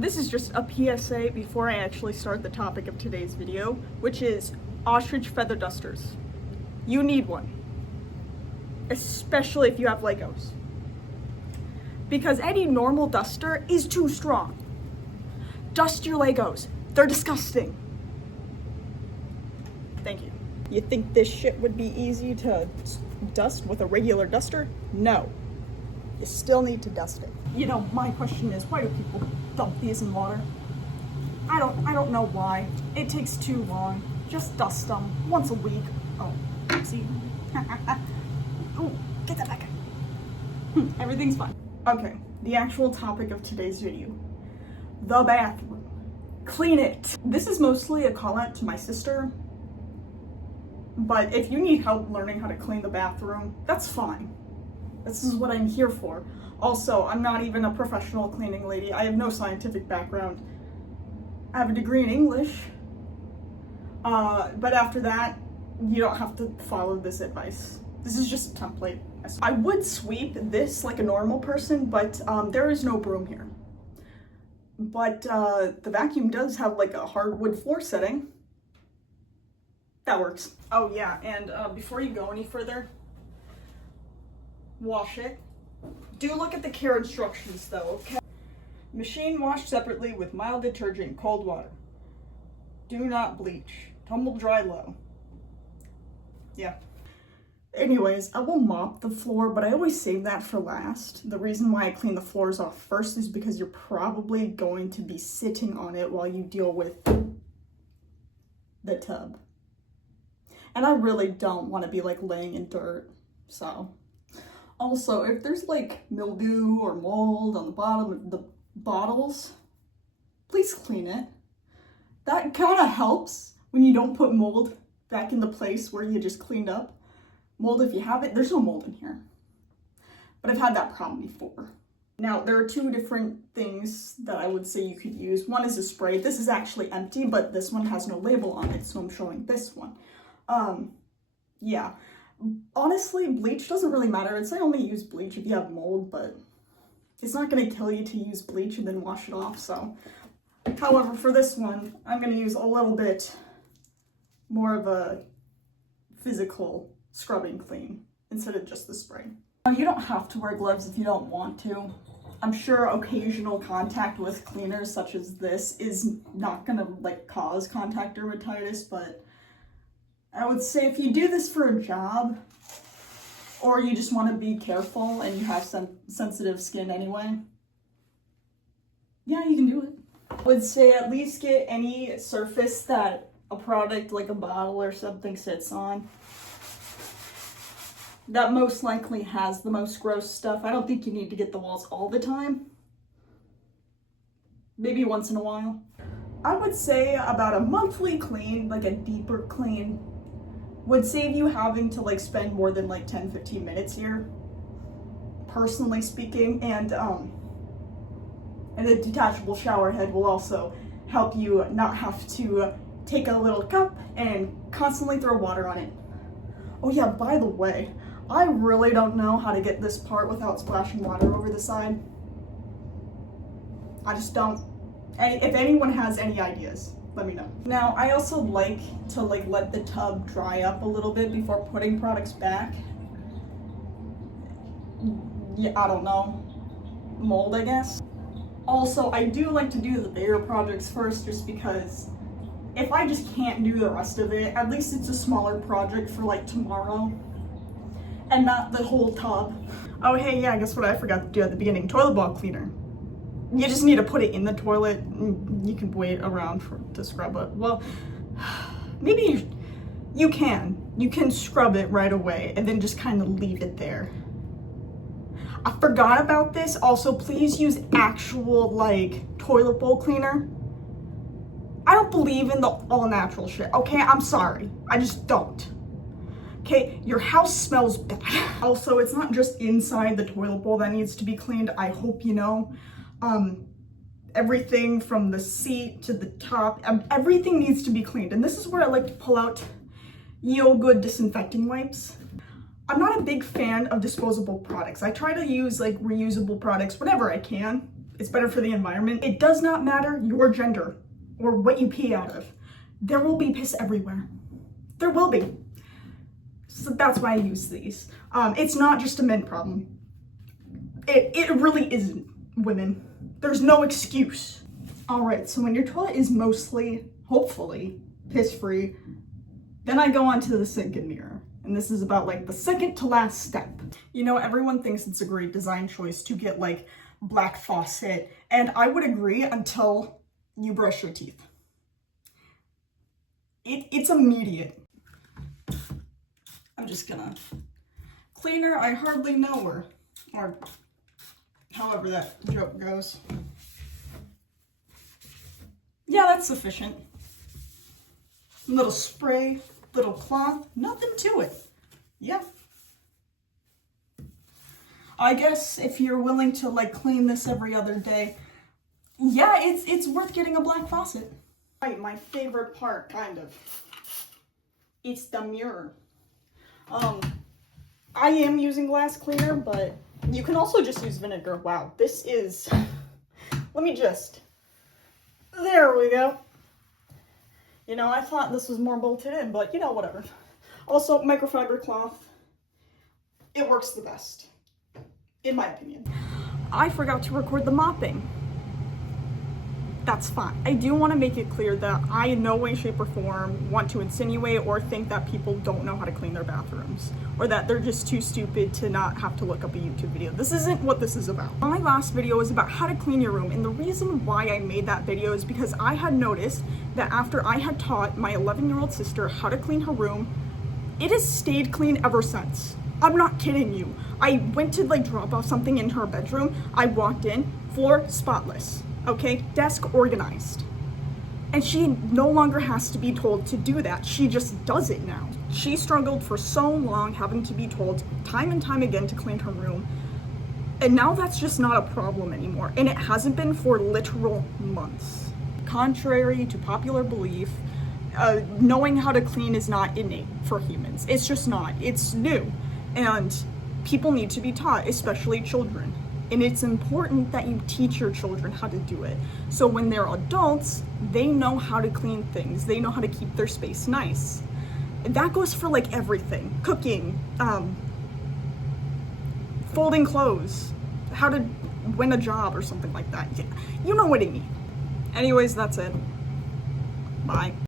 This is just a PSA before I actually start the topic of today's video, which is ostrich feather dusters. You need one, especially if you have Legos, because any normal duster is too strong. Dust your Legos. They're disgusting. Thank you. You think this shit would be easy to dust with a regular duster? No. You still need to dust it. You know, my question is, why do people dump these in water? I don't know why. It takes too long. Just dust them once a week. Oh, see? Oh, get that back. Everything's fine. Okay, the actual topic of today's video. The bathroom. Clean it. This is mostly a call out to my sister, but if you need help learning how to clean the bathroom, that's fine. This is what I'm here for. Also, I'm not even a professional cleaning lady. I have no scientific background. I have a degree in English, but after that, you don't have to follow this advice. This is just a template. I would sweep this like a normal person, but there is no broom here. But the vacuum does have like a hardwood floor setting. That works. Oh yeah, and before you go any further, wash it. Do look at the care instructions though, okay? Machine wash separately with mild detergent, cold water. Do not bleach. Tumble dry low. Yeah. Anyways, I will mop the floor, but I always save that for last. The reason why I clean the floors off first is because you're probably going to be sitting on it while you deal with the tub. And I really don't want to be like laying in dirt, so. Also, if there's like mildew or mold on the bottom of the bottles, please clean it. That kind of helps when you don't put mold back in the place where you just cleaned up. Mold, if you have it, there's no mold in here. But I've had that problem before. Now, there are two different things that I would say you could use. One is a spray. This is actually empty, but this one has no label on it, so I'm showing this one. Yeah. Honestly, bleach doesn't really matter. I'd say only use bleach if you have mold, but it's not going to kill you to use bleach and then wash it off, so. However, for this one, I'm going to use a little bit more of a physical scrubbing clean instead of just the spray. Now, you don't have to wear gloves if you don't want to. I'm sure occasional contact with cleaners such as this is not going to like cause contact dermatitis, but I would say if you do this for a job, or you just want to be careful and you have some sensitive skin anyway, yeah, you can do it. I would say at least get any surface that a product like a bottle or something sits on. That most likely has the most gross stuff. I don't think you need to get the walls all the time. Maybe once in a while. I would say about a monthly clean, like a deeper clean, would save you having to like spend more than like 10-15 minutes here, personally speaking, and a detachable shower head will also help you not have to take a little cup and constantly throw water on it. Oh yeah, by the way, I really don't know how to get this part without splashing water over the side. I just don't. If anyone has any ideas, let me know. Now, I also like to let the tub dry up a little bit before putting products back. Yeah, I don't know. Mold, I guess. Also, I do like to do the bigger projects first just because if I just can't do the rest of it, at least it's a smaller project for like tomorrow and not the whole tub. Oh, hey, yeah, guess what I forgot to do at the beginning? Toilet bowl cleaner. You just need to put it in the toilet. You can wait around to scrub it. Well, maybe you can. You can scrub it right away and then just kind of leave it there. I forgot about this. Also, please use actual like toilet bowl cleaner. I don't believe in the all natural shit, okay? I'm sorry. I just don't. Okay, your house smells bad. Also, it's not just inside the toilet bowl that needs to be cleaned. I hope you know. Everything from the seat to the top, everything needs to be cleaned. And this is where I like to pull out Good disinfecting wipes. I'm not a big fan of disposable products. I try to use like reusable products whenever I can. It's better for the environment. It does not matter your gender or what you pee out of. There will be piss everywhere. There will be. So that's why I use these. It's not just a men problem. It really isn't, women. There's no excuse. All right, so when your toilet is mostly, hopefully, piss-free, then I go on to the sink and mirror. And this is about like the second to last step. You know, everyone thinks it's a great design choice to get like black faucet, and I would agree until you brush your teeth. It's immediate. I'm just gonna cleaner I hardly know her, or however that joke goes. Yeah, that's sufficient. Little spray, little cloth, nothing to it. Yeah. I guess if you're willing to like clean this every other day, yeah, it's worth getting a black faucet. Right, my favorite part, kind of. It's the mirror. I am using glass cleaner, but you can also just use vinegar. Wow, this is, let me just, there we go. You know, I thought this was more bolted in, but you know, whatever. Also, microfiber cloth, it works the best, in my opinion. I forgot to record the mopping. That's fine. I do want to make it clear that I in no way, shape, or form want to insinuate or think that people don't know how to clean their bathrooms, or that they're just too stupid to not have to look up a YouTube video. This isn't what this is about. My last video was about how to clean your room, and the reason why I made that video is because I had noticed that after I had taught my 11-year-old sister how to clean her room, it has stayed clean ever since. I'm not kidding you. I went to like drop off something in her bedroom. I walked in, floor spotless. Okay, desk organized. And she no longer has to be told to do that. She just does it now. She struggled for so long having to be told time and time again to clean her room. And now that's just not a problem anymore. And it hasn't been for literal months. Contrary to popular belief, knowing how to clean is not innate for humans. It's just not. It's new. And people need to be taught, especially children. And it's important that you teach your children how to do it. So when they're adults, they know how to clean things. They know how to keep their space nice. And that goes for like everything. Cooking, folding clothes, how to win a job or something like that. You know what I mean. Anyways, that's it. Bye.